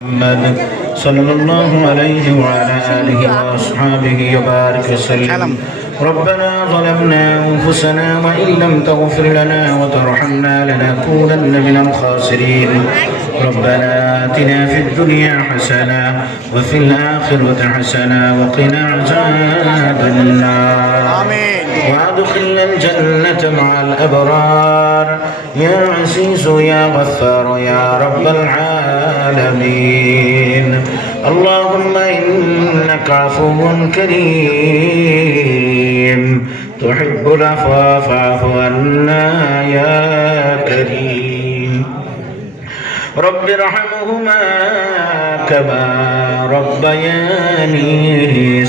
محمد صلى الله عليه وعلى آله وأصحابه وبارك وسلم. ربنا ظلمنا أنفسنا وإن لم تغفر لنا وترحمنا لنكونن من الخاسرين. ربنا آتنا في الدنيا حسنة وفي الآخرة حسنة وقنا عذاب النار. آمين. وأدخلنا الجنة مع الأبرار يا عزيز يا غفار يا رب العالمين. اللهم إنك عفو كريم تحب العفو فاعف عنا يا كريم. رب ارحمهما كما ربياني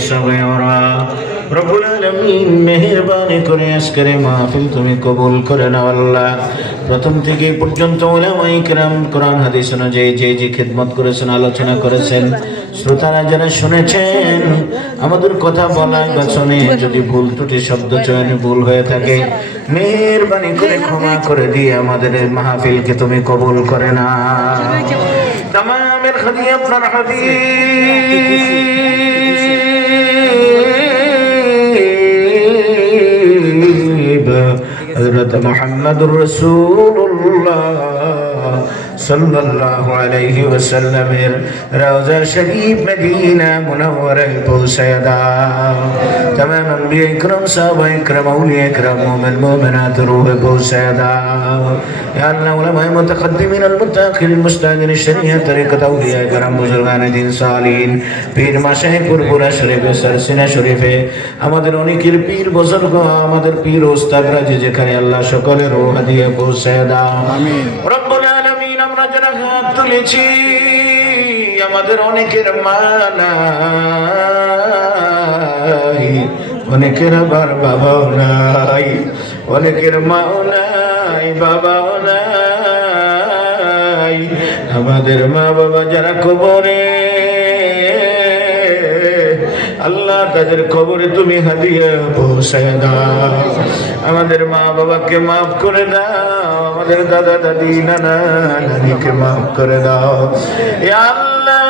صغيرا. রব্বুল আলামিন মেহেরবানি করে আজকের মাহফিল তুমি কবুল করে নাও আল্লাহ। প্রথম থেকে পর্যন্ত উলামায়ে কেরাম কোরআন হাদিস অনুযায়ী যে খিদমত করেছেন, আলোচনা করেছেন, শ্রোতারা যারা শুনেছেন, আমাদের কথা বলা বা শুনে যদি ভুল ত্রুটি শব্দ চয়নে ভুল হয়ে থাকে মেহেরবানি করে ক্ষমা করে দিয়ে আমাদের এই মাহফিলকে তুমি কবুল করে নাও। তামামের খাদি আপনার হযরত মুহাম্মদুর রাসূলুল্লাহ সাল্লাল্লাহু আলাইহি ওয়াসাল্লামের রওজা শরীফ মদিনা মুনাওয়ারায় পৌঁছায় দাও। तमाम अंबिया इकराम साहबा इकराम औलिया इकराम मोमिन मोमिनात रूह पहुंचाया दाओ। या अल्लाह उलमाए मुतक़द्दिमीन अल मुताखिरीन मुस्ताजिन शरीयत तरीक़त औलिया इकराम बुजुर्गान दीन सालिहीन पीर माशाइख पुरपुरा शरीफ सरसिना शरीफे আমাদের অনেকের পীর বুজুর্গ আমাদের পীর ওস্তাদরা যেখানে আল্লাহ সকলের রূহ দিয়ে পৌঁছায় দাও। আমিন। রব্বুল আলামিন আমরা যারা হাত তুলেছি আমাদের অনেকের মা নাই, অনেকের আবার বাবাও নাই, অনেকের মাও নাই, বাবাও নাই। আমাদের মা বাবা যারা কবরে, আল্লাহ তাদের কবরে তুমি হাদিয়া পৌঁছায় দাও। আমাদের মা বাবাকে মাফ করে দাও, আমাদের দাদা দাদি নানা নানিকে মাফ করে দাও। ইয়া আল্লাহ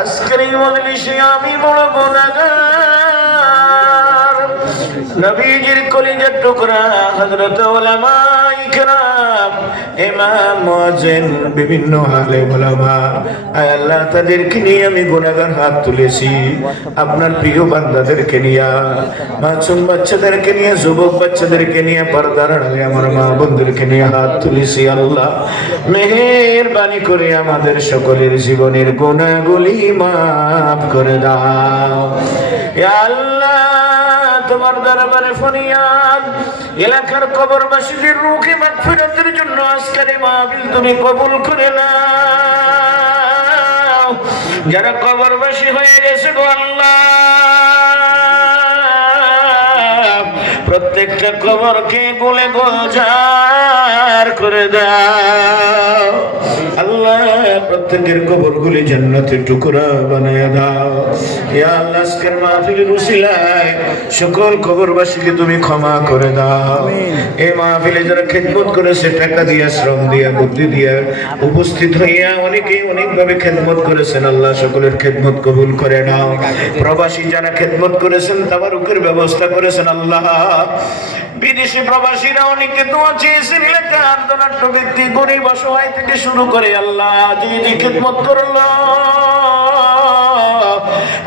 আজকের এই মজলিসে আমি বড় গুনাহগার। নবীজির কলিজার টুকরা হযরত উলামায়ে কেরাম ইমাম মুয়াজ্জিন বিভিন্ন আলেম উলামা, আয় আল্লাহ তাদেরকে নিয়ে আমি গুনাহগার হাত তুলেছি। আপনার প্রিয় বান্দাদেরকে নিয়ে, মাসুম বাচ্চাদেরকে নিয়ে, যুবক বাচ্চাদেরকে নিয়ে, পর্দার আড়ালে আমার মা বোনদেরকে নিয়ে হাত তুলেছি। আল্লাহ মেহেরবানি করে আমাদের সকলের জীবনের গুনাহগুলি মাফ করে দাও। ইয়া আল্লাহ তোমার দরবারে ফরিয়াদ, এলাকার কবরবাসীদের রূহে মাগফিরাতের জন্য আজকের এই মাহফিল তুমি কবুল করে নাও। যারা কবরবাসী হয়ে গেছে গো আল্লাহ, প্রত্যেকটা কবরকে গলে গোলজার করে দাও। আল্লাহ প্রত্যেকের কবরগুলি জান্নাতের টুকরা বানায়া দাও। ইয়া আল্লাহ আজকের মাহফিলের উসিলায় সকল কবরবাসীকে তুমি ক্ষমা করে দাও। এই মাহফিলে যারা খেদমত করেছে, টাকা দিয়া, শ্রম দিয়া, বুদ্ধি দিয়া উপস্থিত হইয়া অনেকেই অনেকভাবে খেদমত করেছেন, আল্লাহ সকলের খেদমত কবুল করে নাও। প্রবাসী যারা খেদমত করেছেন, তাবারুকের ব্যবস্থা করেছেন আল্লাহ। বিদেশি প্রবাসীরা অনেকে দোয়া চেয়েছেন, এলাকার ধনাঢ্য ব্যক্তি, গরিব অসহায় থেকে শুরু করে আল্লাহ যে খেদমত করলো,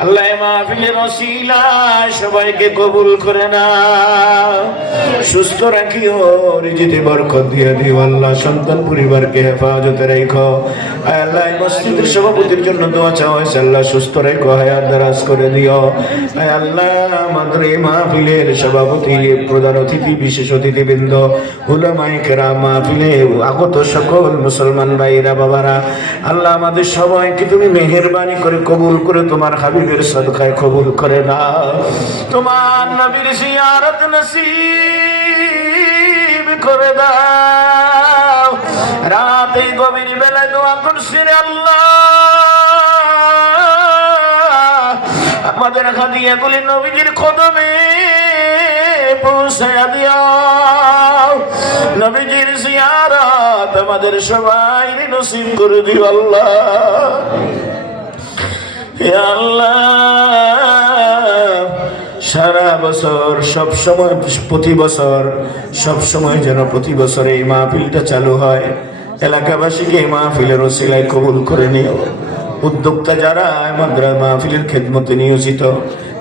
আল্লাহ মাহফিলের ওসিলায় সবাইকে কবুল করে নাও। সুস্থ রাখিও, রিজিকে বরকত দিয়ে দিও আল্লাহ। সন্তান পরিবারকে হেফাজতে রেখো। আল্লাহ মসজিদের সভাপতির জন্য দোয়া চাওয়া হয়েছে, আল্লাহ সুস্থ রেখো, হায়াত দারাজ করে দিও। আল্লাহ আমাদের এই মাহফিলের সভাপতি, প্রধান অতিথি, বিশেষ অতিথিবৃন্দ, উলামায়ে কেরাম, মাহফিলে আগত সকল মুসলমান ভাইরা বাবারা, আল্লাহ আমাদের সবাইকে তুমি মেহেরবানি করে কবুল করে তোমার হাবিবের সদকায় কবুল করে দাও। তোমার নবীর জিয়ারত নসিব করে দাও। রাত এই গভীর বেলায় দোয়া করছি রে আল্লাহ, আমাদের হাদিয়াগুলি নবীজির কদমে পৌঁছায়া দিও। নবীজির জিয়ারত আমাদের সবাই নসিব করে দিও আল্লাহ। হে আল্লাহ, সারা বছর সব সময়, প্রতি বছর সব সময় যেন প্রতি বছর এই মাহফিলটা চালু হয়। এলাকাবাসীকে এই মাহফিলের ওসিলায় কবুল করে নিও। উদ্যোক্তা যারা আমাদের মাহফিলের খেদমতে নিয়োজিত,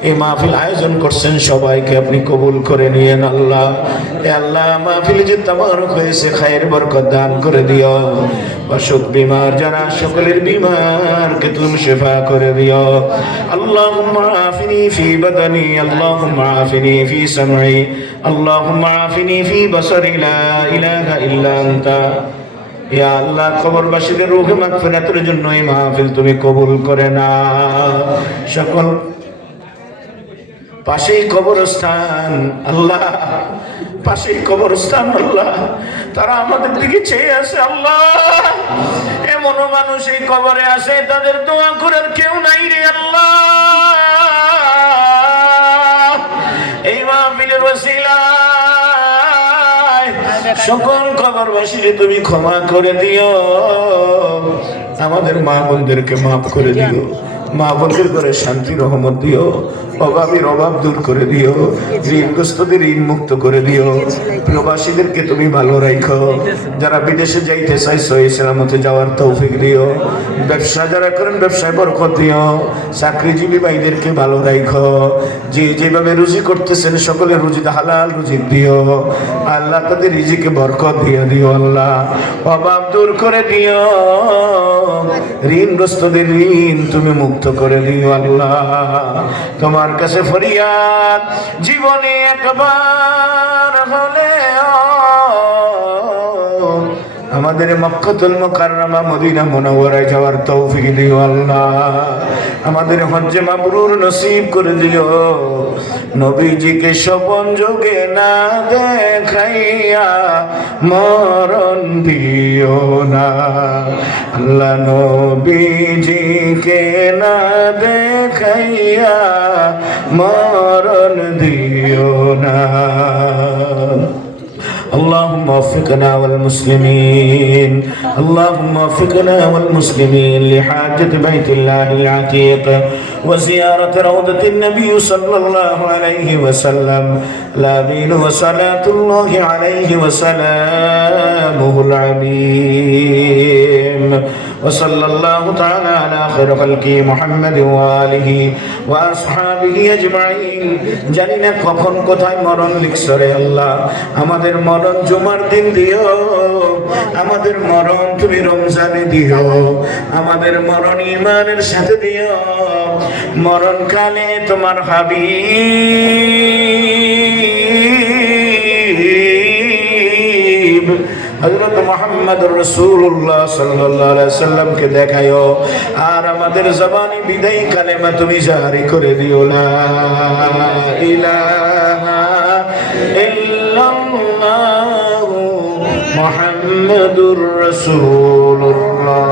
এই মাহফিল আয়োজন করছেন, সবাইকে আপনি কবুল করে নিয়েন আল্লাহ। এ আল্লাহ, মাহফিলে যে তাবারক হয়েছে, খায়ের বরকত দান করে দিও। অসুখ বিমার যারা, সকলের বিমারকে তুমি শিফা করে দিও। আল্লাহুম্মা আফিনি ফি বাদানি, আল্লাহুম্মা আফিনি ফি সামঈ, আল্লাহুম্মা আফিনি ফি বাসারি, লা ইলাহা ইল্লা আনতা। ইয়া আল্লাহ, কবরবাসীদের রূহে মাগফিরাতের জন্য এই মাহফিল তুমি কবুল করে নাও। সকল পাশেই কবরস্থান আল্লাহ, পাশেই কবরস্থান আল্লাহ, তারা আমাদের দিকে চেয়ে আছে আল্লাহ। এমন মানুষ এই কবরে আসে, তাদের দোয়া করার কেউ নাই রে আল্লাহ। এই মাহফিলের ওসিলায় সকল কবরবাসীকে তুমি ক্ষমা করে দিও। আমাদের মা বোনদেরকে মাফ করে দিও, মা বোনদের করে শান্তি রহমত দিও। অভাবীর অভাব দূর করে দিও, ঋণগ্রস্তদের ঋণ মুক্ত করে দিও। প্রবাসীদেরকে তুমি ভালো রাখো, যারা বিদেশে যাইতে চাইছো ইসলামতে যাওয়ার তৌফিক দিও। ব্যবসা যারা করেন ব্যবসায় বরকত দিও। চাকরিজীবী ভাইদেরকে ভালো রাখো, যে যেভাবে রুজি করতেছেন সকলের রুজিতে হালাল রুজি দিও আল্লাহ। তাদের রিজিকে বরকত দিয়ে দিও আল্লাহ। অভাব দূর করে দিও, ঋণগ্রস্তদের ঋণ তুমি মুক্ত করে দিও আল্লাহ। তোমার কাছে ফরিয়াদ, জীবনে একবার হলেও আমাদের মক্কাতুল মুকাররমা মদিনা মুনাওয়ারায় যাওয়ার তৌফিক দিও আল্লাহ। আমাদের হজ্জে মাবরুর নসিব করে দিও। নবীজিকে স্বপন যোগে না দেখাইয়া মরণ দিও না আল্লাহ। নবীজিকে না দেখাইয়া মরণ দিও না। اللهم وفقنا والمسلمين، اللهم وفقنا والمسلمين لحاجة بيت الله العتيق وزيارة روضة النبي صلى الله عليه وسلم. الآمين. وصلاة الله عليه وسلامه العميم. وصلى الله تعالى على خير خلقه محمد وآله وأصحابه أجمعين. জানি না কখন কোথায় মরণ লিখছো রে আল্লাহ। আমাদের মরণ জুমার দিন দিও, আমাদের মরণ তুমি রমজানে দিও, আমাদের মরণ ঈমানের সাথে দিও। মরণকালে তোমার হাবিব হযরত মুহাম্মদুর রাসূলুল্লাহ সাল্লাল্লাহু আলাইহি সাল্লামকে দেখায়ো, আর আমাদের জবানে বিদায়ী কালেমা তুমি জারি করে দিও, লা ইলাহা ইল্লাল্লাহ মুহাম্মাদুর রাসূলুল্লাহ।